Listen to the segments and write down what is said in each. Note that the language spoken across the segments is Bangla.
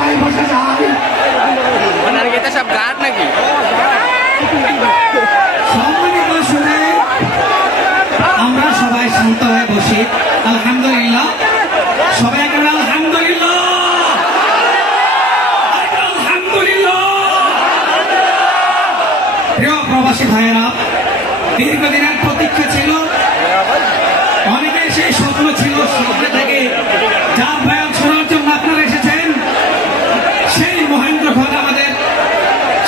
সবাই বসে যাই। এটা সব গাছ নাকি? সম্মানিত শুনে আমরা সবাই শান্ত হয়ে বসি। আলহামদুলিল্লাহ, সবাই একটা আলহামদুলিল্লাহ, আলহামদুলিল্লাহ। প্রিয় প্রবাসী ভাইয়েরা, দীর্ঘদিনের প্রতীক্ষা ছিল, অনেকের সেই স্বপ্ন ছিল, স্বপ্ন থেকে যার বয়ান শোনার জন্য আপনারা এসেছেন, সেই মহেন্দ্রক্ষণ আমাদের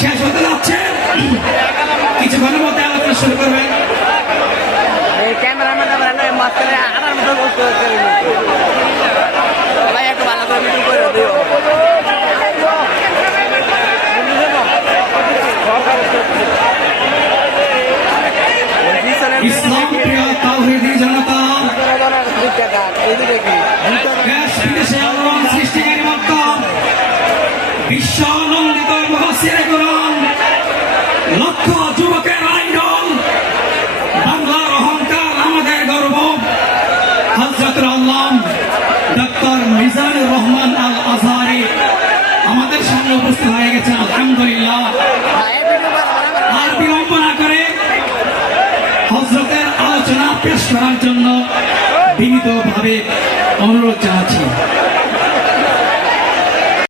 শেষ হতে যাচ্ছে। কিছুক্ষণের মধ্যে আলোচনা শুরু করবেন। একটু ভালো করে মিটিং করে দিও। ইসলাম প্রিয় তাওহীদি জনতা, দেশ বিদেশে আলোড়ন সৃষ্টিকারী মাধ্যম, বিশ্ব আনন্দিত মুফাসসিরে কুরআন, লক্ষ যুবকের আইডল, বাংলার অহংকার, আমাদের গর্ব, হযরতুল আল্লাম ডক্টর মিজানুর রহমান আল আজহারি আমাদের সামনে উপস্থিত হয়ে গেছেন। আলহামদুলিল্লাহ। আর বিলম্ব না করে হযরতের আলোচনা পেশ করার জন্য বিনীতভাবে অনুরোধ জানাচ্ছি।